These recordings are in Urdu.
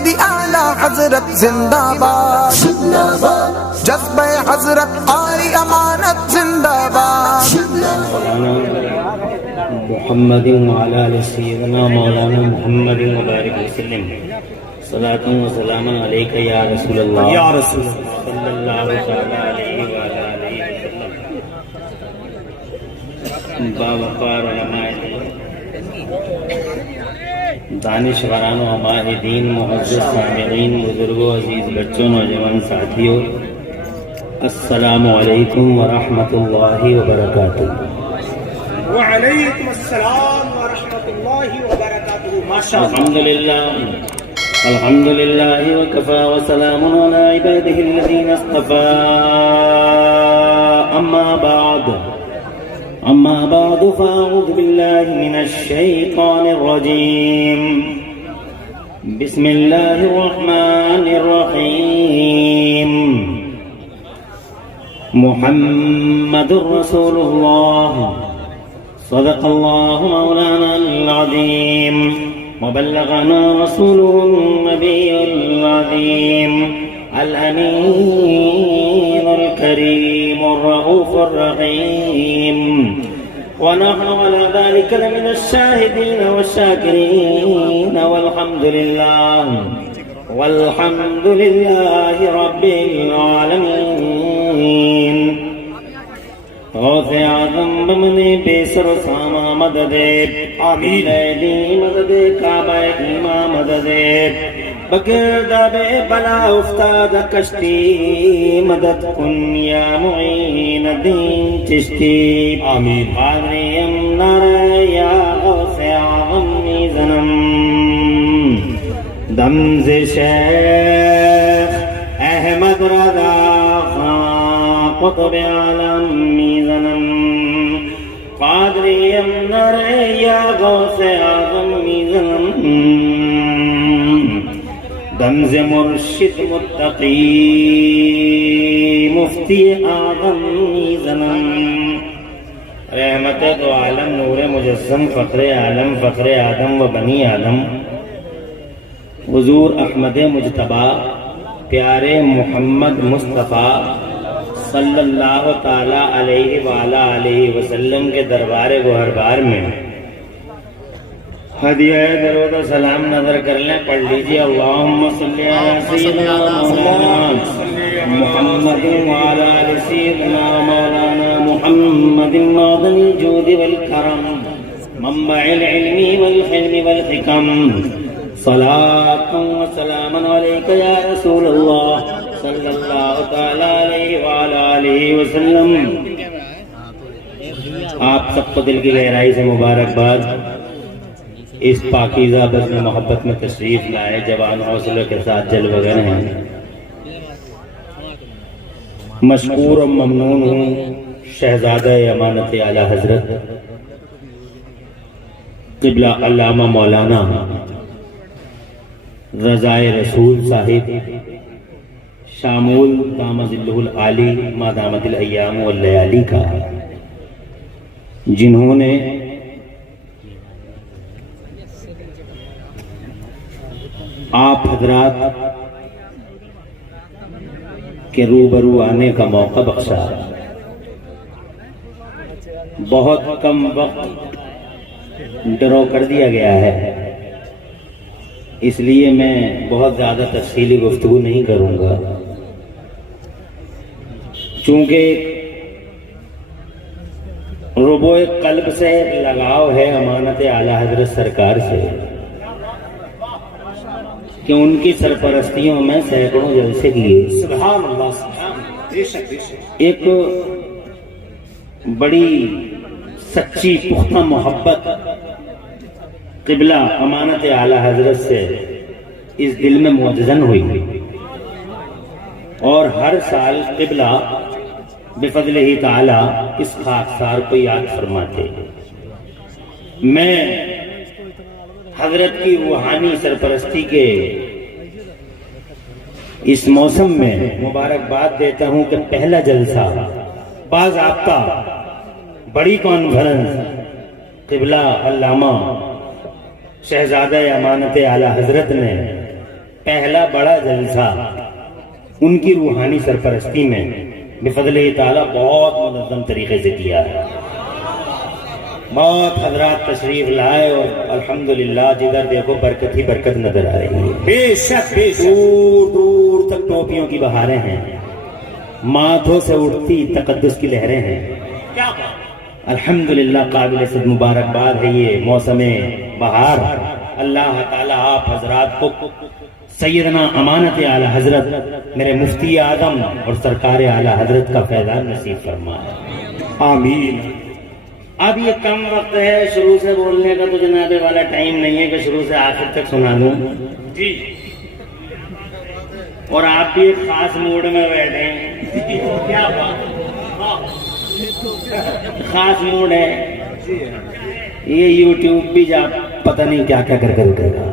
سیدی اعلی حضرت زندہ باد، جذبہ حضرت قاری امانت زندہ باد۔ محمد وعلى آل سيدنا مولانا محمد وبارك وسلم صلاة وسلاما عليك يا رسول الله یا رسول اللہ صلی اللہ تعالی علیہ وعلى آلہ وسلم۔ باوقار علماء دانشوران و علماء دین، معزز سامعین، بزرگوں، عزیز بچوں، نوجوان ساتھیوں، السلام علیکم ورحمۃ اللہ وبرکاتہ۔ وعلیکم السلام ورحمۃ اللہ وبرکاتہ۔ ماشاء اللہ۔ الحمد للہ وکفى وسلام علی عباده الذین اصطفى، اما بعد فاعوذ باللہ من الشیطان الرجیم، بسم اللہ الرحمن الرحیم، محمد رسول اللہ، صدق اللہ مولانا العظیم، وبلغنا رسوله النبي العظيم الأمين الكريم الرؤوف الرحيم، ونحن على ذلك لمن الشاهدين والشاكرين، والحمد لله رب العالمين۔ غوث اعظم بمن بے سر و ساما مدد، آمین۔ لیلی مدد، کعبہ ایمان مدد، بگرداب بلا افتاد کشتی، مدد کن یا معین الدین چشتی، آمین۔ قادریم نعرہ یا غوث اعظم میزنم، دمز شیخ احمد رضا قطب عالم میزنم، قادری امنر یا غوث اعظم میزنم، دمز مرشد متقی مفتی اعظم میزنم، رحمت دو عالم نور مجسم فخر عالم فخر آدم و بنی آدم، حضور احمد مجتبی پیارے محمد مصطفیٰ صلی اللہ تعالی علیہ وآلہ علیہ وسلم کے دربار گوہربار میں ہدیہ درود و سلام نظر کر لیں، پڑھ لیجیے اللہم صلی علی سیدنا مولانا محمد وعلی آل سیدنا مولانا محمد معدن الجود والکرم، منبع العلم والحلم والحکم، صلاة و سلام علیک یا رسول اللہ صلی اللہ تعالی علیہ وآلہ علیہ وسلم۔ آپ سب کو دل کی گہرائی سے مبارکباد، اس پاکیزہ بزم محبت میں تشریف لائے، جوان حوصلے کے ساتھ جلوہ گر ہیں۔ مشکور و ممنون ہوں شہزادہ امانت اعلیٰ حضرت قبلہ علامہ مولانا رضائے رسول صاحب شامول دامت ظلہ العالی ما دامت الایام واللیالی کا، جنہوں نے آپ حضرات کے روبرو آنے کا موقع بخشا۔ بہت کم وقت ڈرو کر دیا گیا ہے، اس لیے میں بہت زیادہ تفصیلی گفتگو نہیں کروں گا، چونکہ ربو قلب سے لگاؤ ہے امانت اعلیٰ حضرت سرکار سے، کہ ان کی سرپرستیوں میں سینکڑوں جلسے کیے۔ سبحان اللہ، بے شک بے شک۔ ایک بڑی سچی پختہ محبت قبلہ امانت اعلیٰ حضرت سے اس دل میں معجزن ہوئی، اور ہر سال قبلہ بفضلہ تعالی اس خاکسار کو یاد فرماتے۔ میں حضرت کی روحانی سرپرستی کے اس موسم میں مبارکباد دیتا ہوں کہ پہلا جلسہ باضابطہ بڑی کانفرنس قبلہ علامہ شہزادہ امانت اعلیٰ حضرت نے پہلا بڑا جلسہ ان کی روحانی سرپرستی میں بفضل تعالیٰ بہت منظم طریقے سے کیا ہے. بہت حضرات تشریف لائے اور الحمدللہ جدھر دیکھو برکت ہی برکت نظر آ رہی ہے. بے شک دور دور تک ٹوپیوں کی بہاریں ہیں، ماتھوں سے اٹھتی تقدس کی لہریں ہیں. کیا بات. الحمدللہ قابل صد مبارکباد ہے یہ موسم بہار. اللہ تعالیٰ آپ حضرات کو سیدنا امانت اعلی حضرت میرے مفتی اعظم اور سرکار اعلی حضرت کا فیضان نصیب فرمائے. آمین. اب یہ کم وقت ہے، شروع سے بولنے کا تو جناب والا ٹائم نہیں ہے کہ شروع سے آخر تک سنا دوں. جی. اور آپ بھی ایک خاص موڈ میں بیٹھے ہیں. کیا بات. خاص موڈ ہے. یہ یوٹیوب بھی جا پتہ نہیں کیا کیا کر اٹھے گا.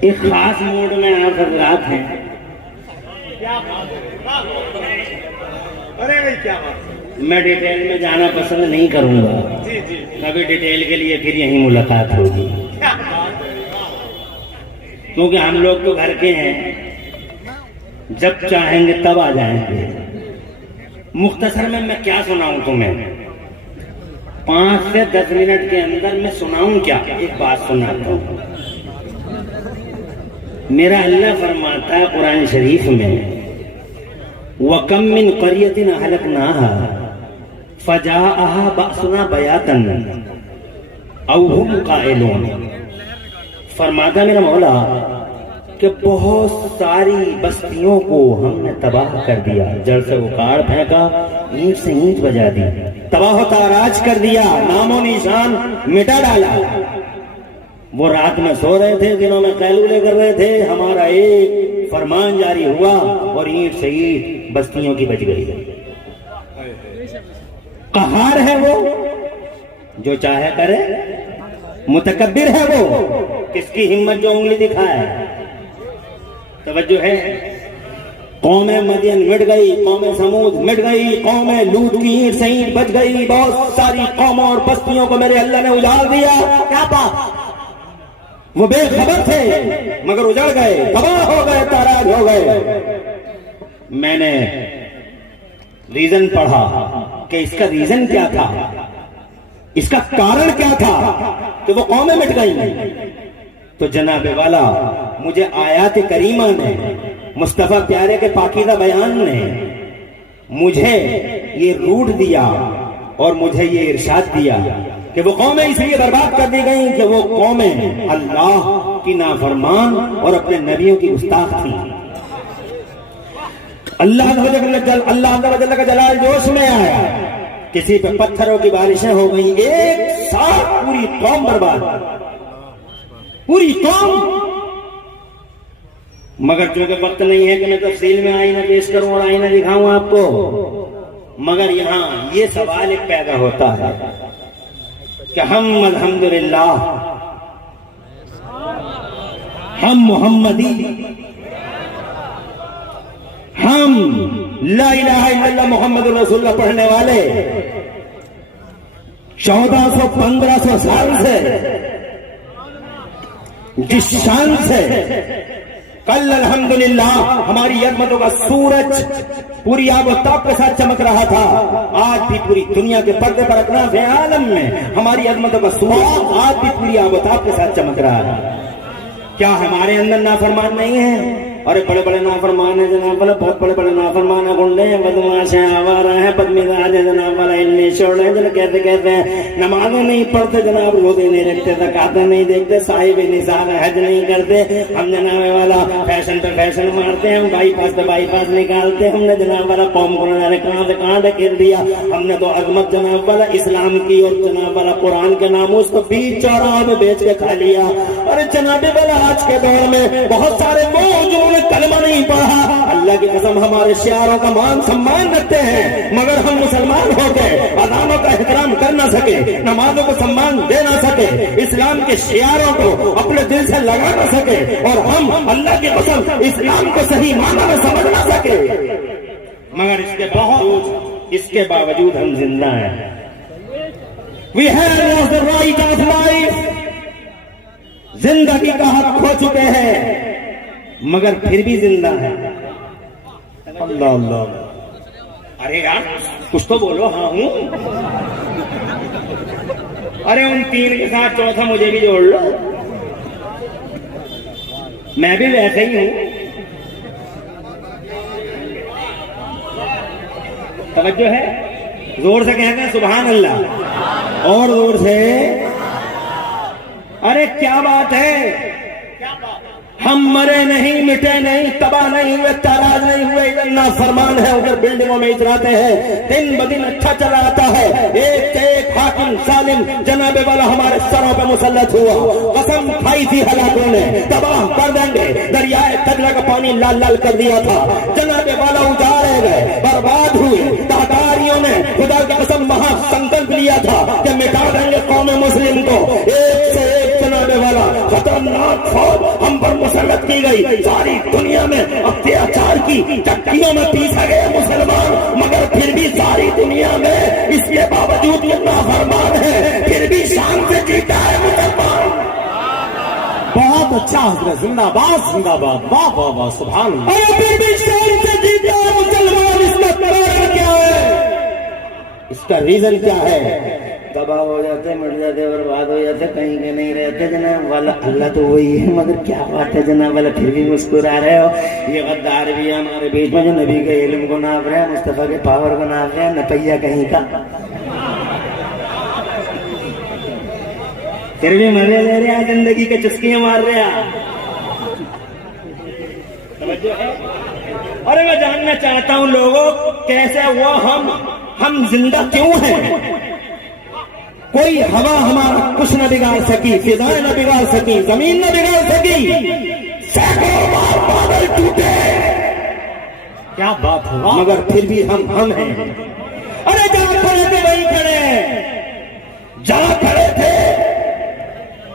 ایک خاص موڈ میں آپ حضرات ہیں. کیا بات. ارے بھائی کیا بات. میں ڈیٹیل میں جانا پسند نہیں کروں گا. جی جی. کبھی ڈیٹیل کے لیے پھر یہیں ملاقات ہوگی، کیا بات. کیونکہ ہم لوگ تو گھر کے ہیں، جب چاہیں گے تب آ جائیں گے. مختصر میں کیا سناؤں تمہیں؟ 5 سے 10 منٹ کے اندر میں سناؤں کیا؟ ایک بات سناتا ہوں. میرا اللہ فرماتا ہے قرآن شریف میں وَكَم مِّن قَرْيَةٍ أَهْلَكْنَاهَا فَجَاءَهَا بَأْسُنَا بَيَاتًا أَوْ هُمْ قَائِلُونَ. فرماتا میرا مولا کہ بہت ساری بستیوں کو ہم نے تباہ کر دیا، جڑ سے اکاڑ پھینکا، اینٹ سے اینٹ بجا دی، تباہ و تاراج کر دیا، نام و نشان مٹا ڈالا. وہ رات میں سو رہے تھے، دنوں میں قیلولے کر رہے تھے، ہمارا ایک فرمان جاری ہوا اور اینٹ سے اینٹ بستیوں کی بچ گئی. قہار ہے وہ، جو چاہے کرے. متکبر ہے وہ، کس کی ہمت جو انگلی دکھائے. توجہ ہے. قوم مدین مٹ گئی، قوم سمود مٹ گئی، قوم لوط کی اینٹ سے اینٹ بچ گئی. بہت ساری قوموں اور بستیوں کو میرے اللہ نے اجاڑ دیا. کیا بات. وہ بے خبر تھے مگر اجڑ گئے، تباہ ہو گئے، تاراج ہو گئے. میں نے ریزن پڑھا کہ اس کا ریزن کیا تھا، اس کا کارن کیا تھا کہ وہ قومیں مٹ گئی. تو جناب والا مجھے آیات کریمہ نے، مصطفیٰ پیارے کے پاکیزہ بیان نے مجھے یہ روٹ دیا اور مجھے یہ ارشاد دیا کہ وہ قومیں اس لیے برباد کر دی گئیں کہ وہ قومیں اللہ کی نافرمان اور اپنے نبیوں کی گستاخ تھیں. اللہ عز کا جلال جوش میں آیا، کسی پہ پتھروں کی بارشیں ہو گئیں، ایک ساتھ پوری قوم برباد، پوری قوم. مگر چونکہ وقت نہیں ہے کہ میں تفصیل میں آئینہ پیش کروں اور آئینہ دکھاؤں آپ کو، مگر یہاں یہ سوال ایک پیدا ہوتا ہے کہ ہم الحمدللہ ہم محمدی، ہم لا الہ الا اللہ محمد رسول اللہ پڑھنے والے 1400-1500 سال سے جس شان سے کل الحمدللہ ہماری عظمتوں کا سورج پوری آب و تاب کے ساتھ چمک رہا تھا، آج بھی پوری دنیا کے پردے پر اکناف عالم میں ہماری عظمتوں کا سورج آج بھی پوری آب و تاب کے ساتھ چمک رہا ہے. کیا ہمارے اندر نافرمان نہیں ہے؟ اور بڑے بڑے نافرمان ہیں جناب والا، بہت بڑے بڑے نافرمان ہیں، گنڈے ہیں، بدماش ہیں، آوارہ ہیں، بدمزاج ہیں جناب والا، علمی شوڑ ہیں، جنہیں کہتے ہیں نمازیں نہیں پڑھتے جناب، روزے نہیں رکھتے، زکاتیں نہیں دیکھتے، صاحب نصاب حج نہیں کرتے. ہم جناب والا فیشن پہ فیشن مارتے ہیں، ہم بائی پاس پہ بائی پاس نکالتے. ہم نے جناب والا قوم کو نہ جانے کہاں سے کہاں ڈھکیل دیا. ہم نے تو عظمت جناب والا اسلام کی اور جناب والا قرآن کے ناموس کو بیچ چوراہوں میں بیچ کے کھا لیا. اور جناب والا آج کے دور میں بہت سارے لوگ جنہوں نے کلمہ نہیں پڑھا، اللہ کی قسم ہمارے شعاروں کا مان سمان رکھتے ہیں، مگر ہم مسلمان ہو کے اذانوں کا احترام کر نہ سکے، نمازوں کو سمان دے نہ سکے، اسلام کے شعاروں کو اپنے دل سے لگا نہ سکے، اور ہم اللہ کی قسم اسلام کو صحیح معنی میں سمجھ نہ سکے. مگر اس کے باوجود ہم زندہ ہیں. We have lost the right of life. زندگی کا حق کھو چکے ہیں مگر پھر بھی زندہ ہے. اللہ اللہ. ارے یار کچھ تو بولو. ہاں ہوں. ارے ان تین کے ساتھ چوتھا مجھے بھی جوڑ لو. میں بھی ویسے ہی ہوں. توجہ ہے. زور سے کہنا سبحان اللہ. اور زور سے. ارے کیا بات ہے. ہم مرے نہیں, مٹے نہیں, تباہ نہیں ہوئے, تاراج نہیں ہوئے, ادھر نافرمان ہے, ادھر بلڈنگوں میں اتراتے ہیں. دن بدن اچھا چلا آتا ہے. ایک سے ایک حاکم ظالم جناب والا ہمارے سروں پہ مسلط ہوا. قسم کھائی تھی ہلاکوں نے تباہ کر دیں گے. دریائے قدرہ کا پانی لال لال کر دیا تھا. جناب والا اجاڑے گئے, برباد ہوئے. تاکاریوں نے خدا کی قسم مہا سنکلپ لیا تھا کہ مٹا دیں گے قوم مسلم کو. ایک سے ایک جناب والا خطرناک فوج ہم پر مسلط کی گئی. ساری دنیا میں اتیاچار کی چکیوں میں پیسا گئے مسلمان, مگر پھر بھی ساری دنیا میں اس کے باوجود یہ نافرمان ہے, پھر بھی شان سے جیتا ہے مسلمان. بہت اچھا حضرت, زندہ باد زندہ باد, واہ واہ واہ, سبحان اللہ. اور پھر بھی شان سے جیتا ہے مسلمان. اس میں قرار کیا ہے, اس کا ریزن کیا ہے؟ تباہ ہو جاتے, مٹ جاتے, برباد ہو جاتے, کہیں کے نہیں رہتے. جناب والا اللہ تو وہی ہے, مگر کیا بات ہے جناب والا پھر بھی مسکرا رہے ہو. یہ غدار بھی ہمارے بیچ میں جو نبی کے علم کو ناپ رہے ہیں, مصطفیٰ کے پاور کو ناپ رہے ہیں, نپیا کہیں کا, پھر بھی مزے لے رہے ہیں, زندگی کے چسکیاں مار رہے ہیں. توجہ ہے. ارے میں جاننا چاہتا ہوں لوگوں کیسے ہوا ہم زندہ کیوں ہیں؟ کوئی ہوا ہمارا کچھ نہ بگاڑ سکی, فضائیں نہ بگاڑ سکی, زمین نہ بگاڑ سکی. سینکڑوں بار بادل ٹوٹے, کیا بات ہے, مگر پھر بھی ہم ہیں. ارے جہاں کھڑے تھے وہی کھڑے ہیں, جہاں کھڑے تھے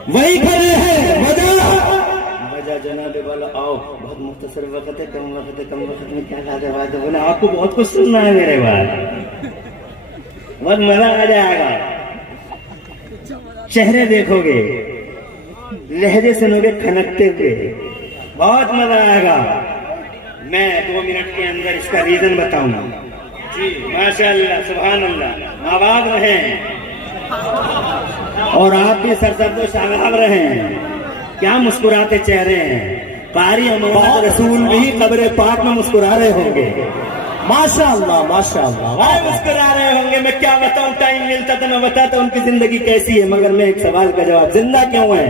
وہی کھڑے ہیں. وجہ جناب والا آؤ, بہت مختصر وقت ہے, کم وقت ہے, کم وقت میں کیا کہتے ہیں. بولے آپ کو بہت کچھ سننا ہے میرے بات, بہت مزہ آ جائے گا. چہرے دیکھو گے, لہجے سنو گے کھنکتے ہوئے, بہت مزہ آئے گا. میں 2 منٹ کے اندر اس کا ریزن بتاؤں گا. جی ماشاء اللہ سبحان اللہ. آباد رہیں اور آپ بھی سرسبز و شاداب رہیں. کیا مسکراتے چہرے ہیں. قاری امامت رسول بھی قبر پاک میں مسکرا رہے ہوں گے. ماشاء اللہ ماشاء اللہ. مسکرا رہے ہوں گے. میں کیا بتاؤں, ٹائم ملتا تو میں بتاتا ان کی زندگی کیسی ہے, مگر میں ایک سوال کا جواب, زندہ کیوں ہے؟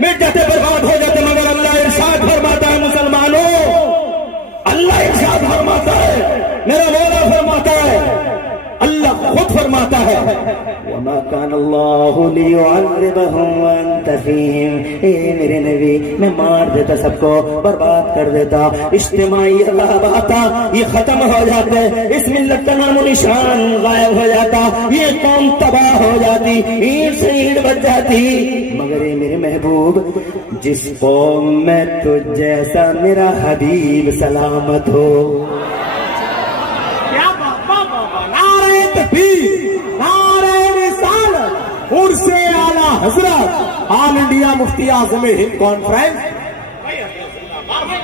مٹ جاتے, برباد ہو جاتے, مگر اللہ ارشاد فرماتا ہے مسلمانوں, اللہ ارشاد فرماتا ہے, میرا مولا فرماتا ہے, اللہ خود فرماتا ہے, وما کان اللہ لیعذبہم وانت فیہم. اے میرے نبی, میں مار دیتا سب کو, برباد کر دیتا, اجتماعی عذاب آتا, یہ ختم ہو جاتے, اس ملت کا نام و نشان غائب ہو جاتا, یہ قوم تباہ ہو جاتی, اینٹ سے اینٹ بچ جاتی. مگر اے میرے محبوب, جس قوم میں تجھ جیسا میرا حبیب سلامت ہو. عرص اعلیٰ حضرت آل انڈیا مفتی اعظم ہند کانفرنس.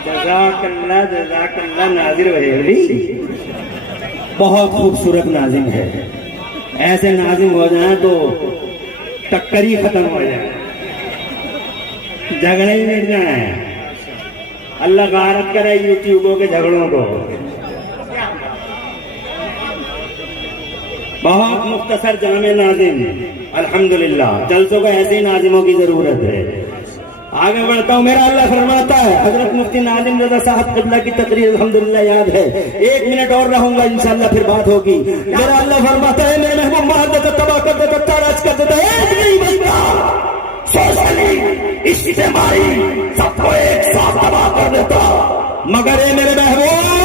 جزاک اللہ ناظر وحیدی, بہت خوبصورت ناظم ہے. ایسے ناظم ہو جائیں تو ٹکر ہی ختم ہو جائے, جھگڑے ہی مٹ جائیں. اللہ غارت کرے یوٹیوبوں کے جھگڑوں کو. بہت مختصر جامع ناظم, الحمدللہ. جلسوں کو ایسے ہی ناظموں کی ضرورت ہے. آگے بڑھتا ہوں. میرا اللہ فرماتا ہے, حضرت مفتی ناظم رضا صاحب قبلہ کی تقریر الحمدللہ یاد ہے. 1 منٹ اور رہوں گا, انشاءاللہ پھر بات ہوگی. میرا اللہ فرماتا ہے, میرے محبوب مار دیتا, تباہ کر دیتا, تاراج کر دیتا, ایک نہیں بنتا, سوشلی اجتماعی سب کو ایک ساتھ تباہ کر دیتا. مگر اے میرے محبوب,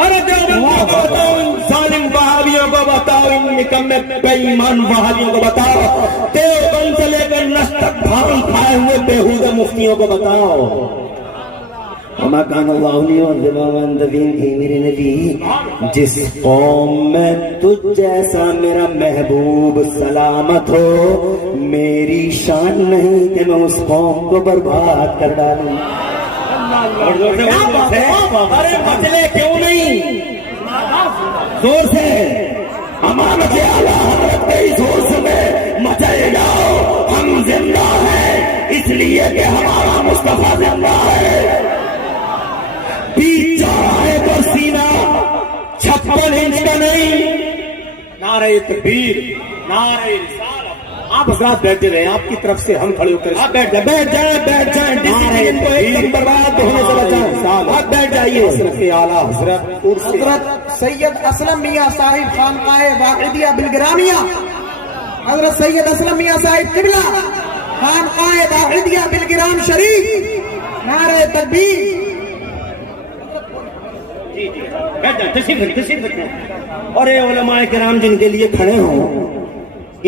ارے دیوبندیوں کو بتاؤ, ظالم وہابیوں کو بتاؤ, ان نکمے بے ایمان وہابیوں کو بتاؤ, دیوبند سے لے کر نس تک بھاون کھائے ہوئے بےہودہ مفتیوں کو بتاؤ, وما كان الله ليعذبهم وانت فيهم میرے نبی جس قوم میں تجھ جیسا میرا محبوب سلامت ہو میری شان نہیں کہ میں اس قوم کو برباد کر ڈالوں. ارے مچلے کیوں نہیں زور سے ہمارا زور سے مچائے جاؤ. ہم زندہ ہیں اس لیے کہ ہمارا مصطفیٰ زندہ ہے. پیچ چوڑا تو سینہ 56 انچ کا نہیں. نعرہ تکبیر، نعرہ رسالت. آپ حضرات بیٹھے رہے، آپ کی طرف سے ہم کھڑے ہو کر آپ بیٹھ جائیں ڈسپلن کو ایک دم برباد ہونے سے بچائیں. آپ بیٹھ جائیے. حضرت اعلیٰ حضرت حضرت سید اسلم میاں صاحب خانقاہ واقعیہ بلگرامیہ، حضرت سید اسلم میاں صاحب قبلہ خانقاہ واقعیہ بلگرام شریف. نعرہ تکبیر. تشریف رکھیں. اور اے علماء کرام جن کے لیے کھڑے ہوں،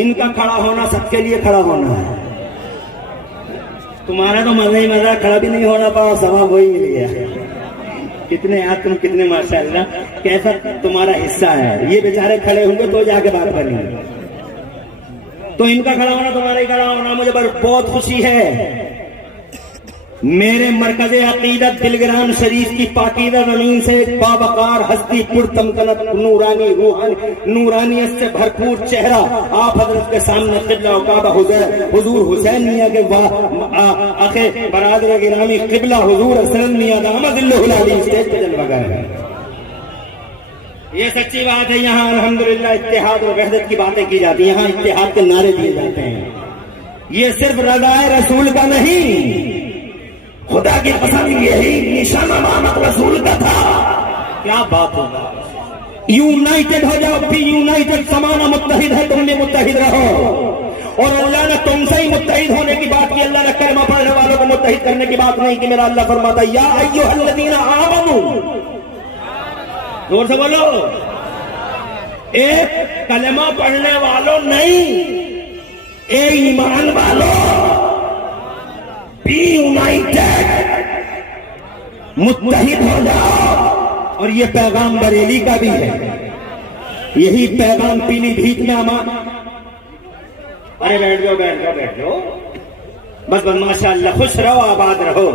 ان کا کھڑا ہونا سب کے لیے کھڑا ہونا ہے. تمہارا تو مزہ ہی مزہ، کھڑا بھی نہیں ہونا پڑا، ثواب وہی مل گیا. کتنے تم کتنے ماشاءاللہ، کیسا تمہارا حصہ ہے. یہ بیچارے کھڑے ہوں گے تو جا کے بات کریں گے. تو ان کا کھڑا ہونا تمہارا ہی کھڑا ہونا. مجھے بہت خوشی ہے میرے مرکز عقیدت بلگرام شریف کی پاکیزہ زمین سے ایک باوقار ہستی پرتمکنت نورانی روحانی نورانیت سے بھرپور چہرہ آپ حضرت کے سامنے قبلہ و کعبہ حضور حسین میاں کے آخر برادر گرامی قبلہ حضور حسین میاں دامت اللہ العلی اسٹیج پہ جلوہ گئے ہیں. یہ سچی بات ہے. یہاں الحمدللہ اتحاد و وحدت کی باتیں کی جاتی ہیں، یہاں اتحاد کے نعرے دیے جاتے ہیں. یہ صرف رضائے رسول کا نہیں، خدا کی قسم یہی نشان امانت رسول کا تھا. کیا بات ہوگا. یونائٹڈ ہو جاؤ. بھی یونائٹڈ زمانہ متحد ہے، تم بھی متحد رہو. اور اللہ نے تم سے ہی متحد ہونے کی بات کی. اللہ نے کلمہ پڑھنے والوں کو متحد کرنے کی بات نہیں کی. میرا اللہ فرماتا یا ایھا الذین آمنوا. زور سے بولو. ایک کلمہ پڑھنے والوں نہیں، اے ایمان والوں، یونائٹڈ متحد ہو جاؤ. اور یہ پیغام بریلی کا بھی ہے، یہی پیغام پیلی بھیت میں ارے بیٹھ جاؤ بس ماشاءاللہ. خوش رہو، آباد رہو.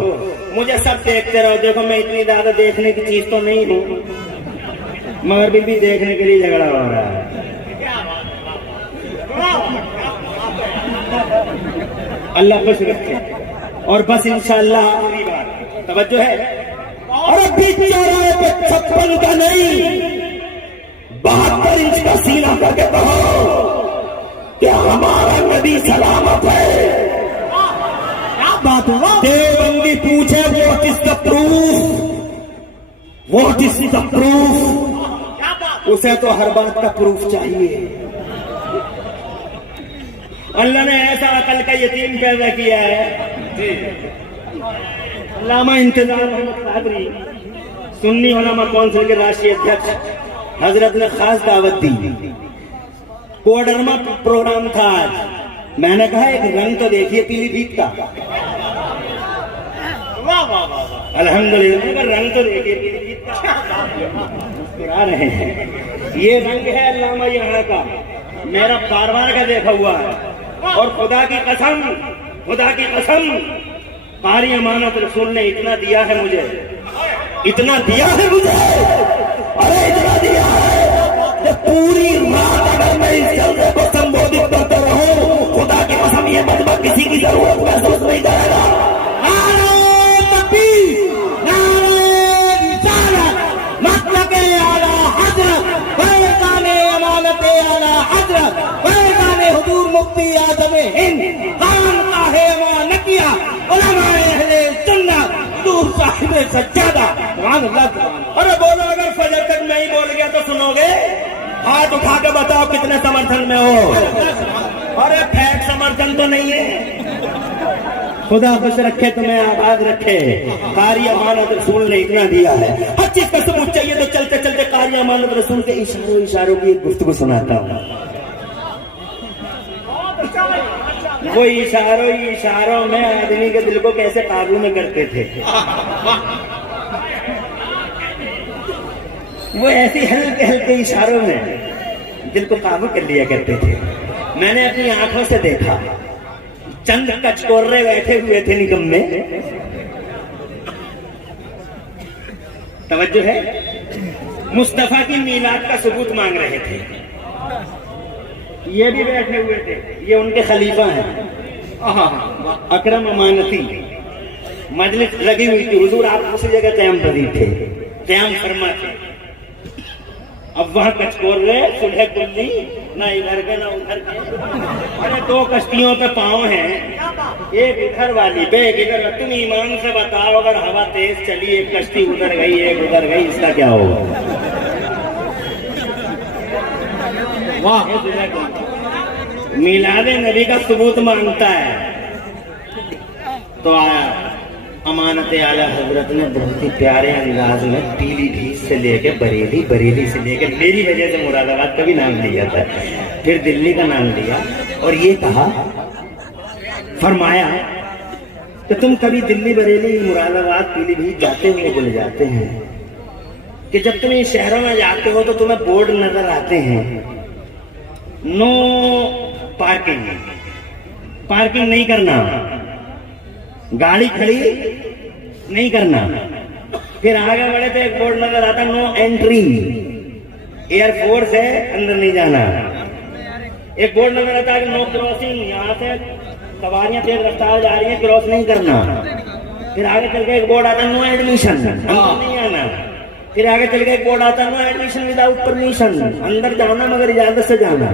مجھے سب دیکھتے رہو. دیکھو میں اتنی زیادہ دیکھنے کی چیز تو نہیں ہوں، مگر بھی دیکھنے کے لیے جھگڑا ہو رہا ہے. اللہ خوش رکھے. اور بس انشاءاللہ توجہ ہے. اور ابھی چوراہے پہ 56 کا نہیں 72 انچ کا سینہ کر کے کہو کہ ہمارا نبی سلامت ہے. کیا بات ہوگا. دیوبندی پوچھے what is the proof, what is the proof. اسے تو ہر بات کا پروف چاہیے. اللہ نے ایسا عقل کا یتیم پیدا کیا ہے. علامہ انتظار محمد قادری سنی علماء کونسل کے راشٹری ادھیکش حضرت نے خاص دعوت دی. کوڈرما پروگرام تھا آج. میں نے کہا ایک رنگ تو دیکھیے پیلی بھیت کا. الحمدللہ رنگ تو دیکھیے پیلی بھیت کا. مسکرا رہے ہیں. یہ رنگ ہے علامہ یہاں کا، میرا بار کا دیکھا ہوا ہے. اور خدا کی قسم قاری امانت رسول نے اتنا دیا ہے مجھے، اتنا دیا ہے کہ پوری رات اگر میں اس جلسے کو سمبودھت کرتا رہوں، خدا کی قسم یہ مذہب کسی کی ضرورت محسوس نہیں کرے گا. مطلب اعلیٰ حضرت فیضان امانت اعلیٰ حضرت فیضان حضور مفتی اعظم ہند خانقاہ وانقیہ علماء اہل سنت حضور صاحب سجادہ. ارے بولو، اگر فجر تک میں ہی بول گیا تو سنو گے؟ ہاتھ اٹھا کے بتاؤ کتنے سمرتھن میں ہو. ارے پھیک سمرتھن تو نہیں ہے. خدا خوش رکھے تمہیں آباد رکھے. قاری امانت رسول نے اتنا دیا ہے. ہر چیز کا ثبوت چاہیے تو چلتے چلتے قاری امانت رسول کے اشاروں کی ایک گفتگو سناتا ہوں. وہ اشاروں میں آدمی کے دل کو کیسے قابو میں کرتے تھے. وہ ایسی ہلکے ہلکے اشاروں میں دل کو قابو کر لیا کرتے تھے. میں نے اپنی آنکھوں سے دیکھا چند کچکورے بیٹھے ہوئے تھے نکمے. توجہ ہے, مصطفیٰ کی میلاد کا ثبوت مانگ رہے تھے. یہ بھی بیٹھے ہوئے تھے, یہ ان کے خلیفہ ہیں اکرم امانتی. مجلس لگی ہوئی تھی, حضور آپ اسی جگہ قیام پذیر تھے, قیام فرما تھے. اب وہاں کچکور رہے سلح کلی, نہ ادھر کے نہ ادھر کے. ارے دو کشتیوں پہ پاؤں ہیں, ایک ادھر والی پہ ایک ادھر. تم ایمان سے بتاؤ اگر ہوا تیز چلی, ایک کشتی ادھر گئی ایک ادھر گئی, اس کا کیا ہوگا؟ میلاد نبی کا ثبوت مانگتا ہے. تو آیا امانت اعلیٰ حضرت نے بہت ہی پیارے انداز میں پیلی بھیت سے لے کے بریلی, بریلی سے لے کے میری وجہ سے مراد آباد کا بھی نام لیا تھا, پھر دلی کا نام لیا, اور یہ کہا فرمایا کہ تم کبھی دلی بریلی مراد آباد پیلی بھیت جاتے ہوئے بھول جاتے ہیں کہ جب تم ان شہروں میں جاتے ہو تو تمہیں بورڈ نظر آتے ہیں, نو پارکنگ, پارکنگ نہیں کرنا, گاڑی کھڑی نہیں کرنا. پھر آگے بڑھے تو ایک بورڈ نظر آتا نو انٹری, ایئر فورس ہے اندر نہیں جانا. ایک بورڈ نظر آتا ہے نو کراسنگ, یہاں سے سواریاں تیز رفتار جا رہی ہیں کراس نہیں کرنا. پھر آگے چل کے ایک بورڈ آتا نو ایڈمیشن, اندر نہیں آنا. پھر آگے چل کے ایک بورڈ آتا نو ایڈمیشن وداؤٹ پرمیشن, اندر جانا مگر اجازت سے جانا.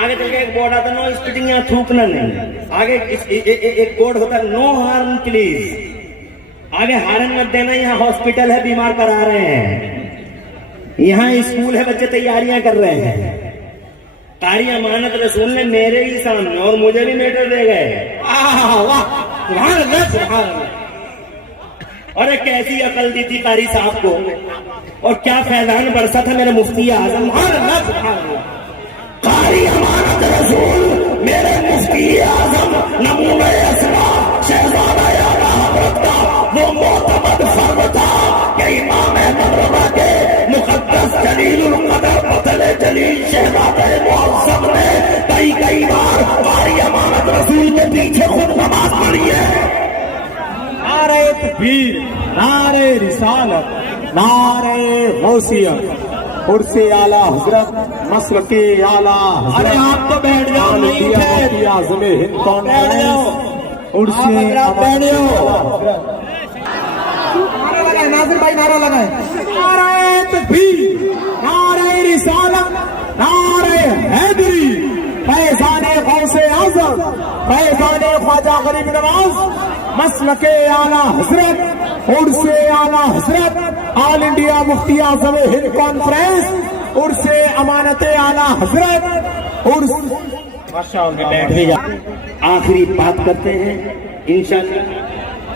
آگے چل کے ایک بورڈ آتا نو اسپیڈنگ, یہاں تھوکنا نہیں. آگے ایک بورڈ ہوتا نو ہارن پلیز, آگے ہارن مت دینا, یہاں ہاسپٹل ہے بیمار کرا رہے ہیں, یہاں اسکول ہے بچے تیاریاں کر رہے ہیں. قاری امانت رسول نے میرے ہی سامنے اور مجھے بھی میٹر دے گئے. اور ایک کیسی عقل دی تھی قاری صاحب کو, اور کیا فیضان برسا تھا میرے مفتی اعظم. قاری امانت رسول میرے مفتی اعظم نمونہ اسلام شہزادہ اعلیٰ حضرت کا وہ معتمد فرد تھا کہ امام مغربہ کے مقدس جلیل القدر مطلع جلیل شہزادہ معظم نے کئی بار قاری امانت رسول کے پیچھے خود نماز پڑھی ہے. نعرہ تکبیر, نعرہ رسالت, نعرہ غوثیت, عرس اعلیٰ حضرت, مسلک اعلیٰ حضرت. ارے آپ تو بیٹھ جاؤ, نہیں مفتی اعظم ہند کانفرنس, عرس بیٹھ جاؤ. نعرہ لگائے ناظر بھائی, نعرہ لگائے. نعرہ تکبیر, نعرہ رسالت, نعرہ حیدری, فیضان غوث اعظم, فیضان خواجہ غریب نواز, مسلک اعلیٰ حضرت, عرس اعلیٰ حضرت, آل انڈیا مفتی اعظم ہند کانفرنس, عرس امانت اعلیٰ حضرت, عرس. بیٹھ بھی جا, آخری بات کرتے ہیں انشاءاللہ.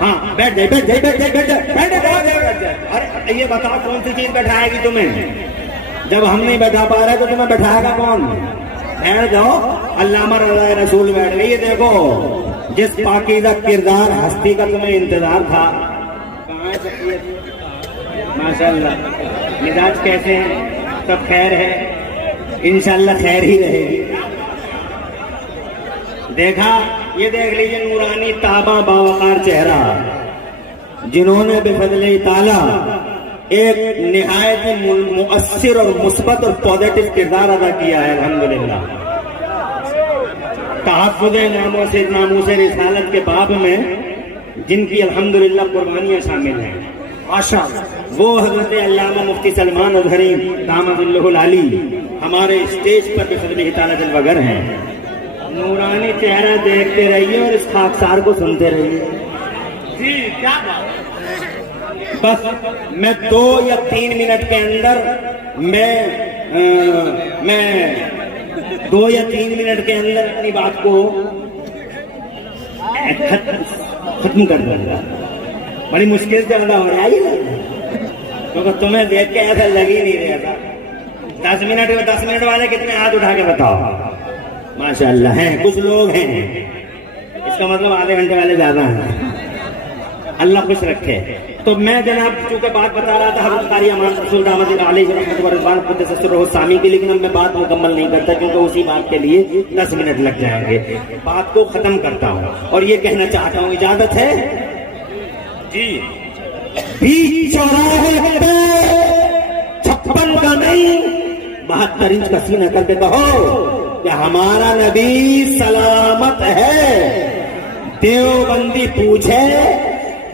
ہاں بیٹھ جائے, بیٹھ جائے, بیٹھ جائے, بیٹھ جائے, بیٹھ جائے. ارے یہ بتاؤ کون سی چیز بیٹھائے گی تمہیں؟ جب ہم نہیں بیٹھا پا رہے تو تمہیں بیٹھائے گا کون؟ بیٹھ جاؤ. علامہ رضا رسول بیٹھ گئی. یہ دیکھو جس پاکیزہ کردار ہستی کا تمہیں انتظار تھا, کہاں ہے؟ ماشاءاللہ. مزاج کیسے ہیں؟ سب خیر ہے؟ انشاءاللہ خیر ہی رہے گی. دیکھا, یہ دیکھ لیجیے نورانی تابہ باوقار چہرہ, جنہوں نے بفضل تعالیٰ ایک نہایت مؤثر اور مثبت اور پازیٹو کردار ادا کیا ہے الحمدللہ. تحفظ ناموس رسالت کے باب میں جن کی الحمدللہ قربانیاں شامل ہیں ماشاءاللہ, وہ حضرت علامہ مفتی سلمان اظہری دامت اللہ العلی ہمارے اسٹیج پر بفضل تعالیٰ جلوگر ہیں. نورانی چہرہ دیکھتے رہیے اور اس خاکسار کو سنتے رہیے. جی کیا بات. بس میں 2 یا 3 منٹ کے اندر میں 2 یا 3 منٹ کے اندر اپنی بات کو ختم کر دوں گا. بڑی مشکل سے ادا ہو رہا ہے کیونکہ تمہیں دیکھ کے ایسا لگ ہی نہیں رہا تھا. 10 منٹ والے کتنے ہاتھ اٹھا کے بتاؤ؟ ماشاءاللہ ہیں, کچھ لوگ ہیں. اس کا مطلب آدھے گھنٹے والے زیادہ ہیں. اللہ خوش رکھے. تو میں جناب چونکہ بات بتا رہا تھا حضرت قاری امان رسول رحمت اللہ علیہ رحمت و رضوان قدس سرہ سامی کی، لیکن اب میں بات مکمل نہیں کرتا کیونکہ اسی بات کے لیے 10 منٹ لگ جائیں گے. بات کو ختم کرتا ہوں اور یہ کہنا چاہتا ہوں، اجازت ہے جی. بیچ چوراہے پہ 56 کا نہیں 72 انچ کا سینہ کر کے کہو کہ ہمارا نبی سلامت ہے. دیوبندی پوچھے،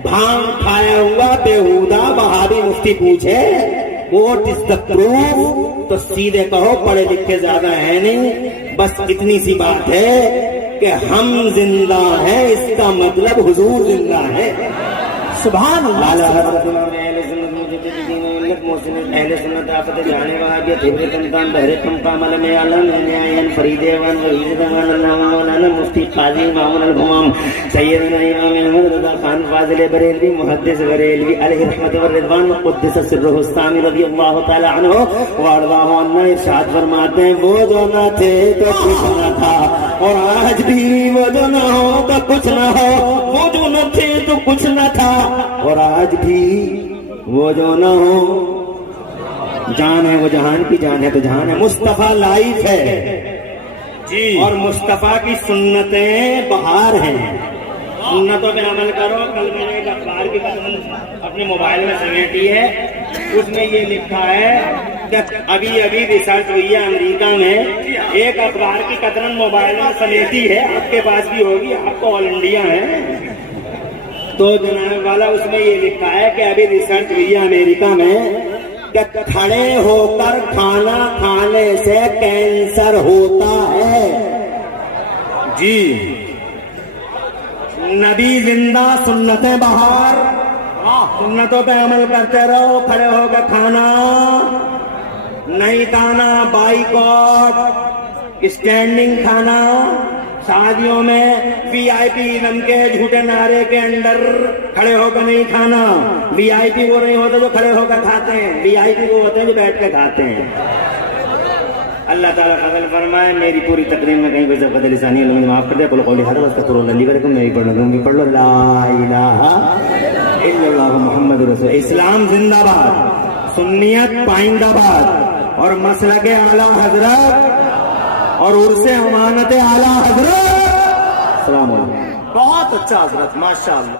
بھانگ کھایا ہوا بیہودہ وہابی مفتی پوچھے واٹ از دا پروف، تو سیدھے کہو پڑھے لکھے زیادہ ہے نہیں، بس اتنی سی بات ہے کہ ہم زندہ ہیں، اس کا مطلب حضور زندہ ہے. سبحان اللہ. اہل سنت آفت جانے والا تمام بہرے تمام علم عالم فرید وان وحید وان مولانا مفتی قاضی مامون الغمام سیدنا امام احمد رضا خان فاضل بریلوی محدث بریلوی علیہ رحمت و رضوان قدس سرہ السامی رضی اللہ تعالی عنہ وارضاہ عنہ ارشاد فرماتے ہیں وہ جو نہ تھے تو کچھ نہ تھا اور آج بھی وہ جو نہ ہو تو کچھ نہ ہو، وہ جو نہ تھے تو کچھ نہ تھا اور آج بھی وہ جو نہ ہو. جان ہے وہ جہان کی جان ہے تو جہان ہے. مصطفیٰ لائف ہے جی. اور مصطفیٰ کی سنتیں بہار ہیں. سنتوں پہ عمل کرو. کل میں نے ایک اخبار کی قسم اپنے موبائل میں سمیٹی ہے، اس میں یہ لکھا ہے کہ ابھی ریسرچ ہوئی ہے امریکہ میں، ایک اخبار کی قطرن موبائل میں سمیٹی ہے، آپ کے پاس بھی ہوگی، آپ تو آل انڈیا ہے. تو جناب والا اس میں یہ لکھا ہے کہ ابھی ریسرچ ہوئی ہے امریکہ میں کہ کھڑے ہو کر کھانا کھانے سے کینسر ہوتا ہے. جی. نبی زندہ، سنتیں بہار. سنتوں پہ عمل کرتے رہو. کھڑے ہو کر کھانا نہیں کھانا، بائیکاٹ، اسٹینڈنگ کھانا. شادیوں میں وی آئی پی نم کے جھوٹے نعرے کے اندر کھڑے ہو کر نہیں کھانا. وی آئی پی وہ نہیں ہوتا جو کھڑے ہو کر کھاتے ہیں، وی آئی پی وہ ہوتے ہیں جو بیٹھ کے کھاتے ہیں. اللہ تعالیٰ فضل فرمائے. میری پوری تقریر میں کہیں کوئی ضبط لسانی علم معاف کر دے. قل قولی ھذا واستغفر اللہ لی ولکم. میں بھی پڑھ لوں گی، پڑھ لو لا الہ الا اللہ محمد رسول. اسلام زندہ باد، سنیت پائندہ باد اور مسلک اعلیٰ حضرت اور عرص امانت اعلیٰ حضرت. السلام علیکم. بہت اچھا حضرت، ماشاء اللہ.